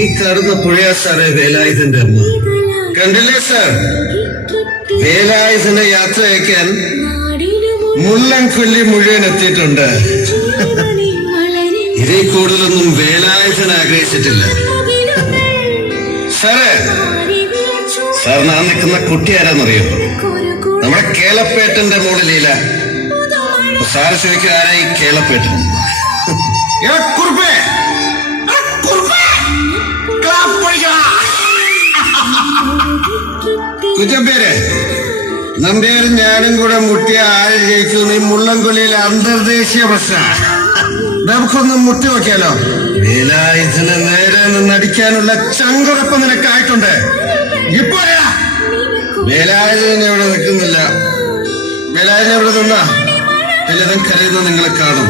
ഈ കാണുന്ന പുഴയാ സാറേ വേലായുധന്റെ അമ്മ. കണ്ടില്ലേ സാർ? വേലായുധനെ യാത്രയക്കാൻ മുല്ലൻ കൊല്ലി മുഴുവൻ എത്തിയിട്ടുണ്ട്. ഇതിൽ കൂടുതലൊന്നും വേലായുധൻ ആഗ്രഹിച്ചിട്ടില്ല. സാറേ. സാറിന് ആ നിൽക്കുന്ന കുട്ടി ആരാന്നറിയോ? നമ്മുടെ കേളപ്പേട്ടന്റെ മോൾ ലീല. സാറ് ചോദിക്കുക ആരാ ഈ കേളപ്പേട്ടൻ. കുറ്റപ്പേര് നമ്പ്യാരും ഞാനും കൂടെ മുട്ടിയ ആര് ജയിച്ചു? ഈ മുള്ളംകൊല്ലിയിലെ അന്തർദേശീയ പ്രശ്ന. നമുക്കൊന്ന് മുട്ടി നോക്കിയാലോ? നേരെ അടിക്കാനുള്ള ചങ്കുറപ്പ് നിനക്കായിട്ടുണ്ട്. ഇപ്പൊ വേലായുധൻ ഇവിടെ നിൽക്കുന്നില്ല. വേലായുധൻ ഇവിടെ നിന്നാ. വല്ലതും കരയുന്ന നിങ്ങളെ കാണും.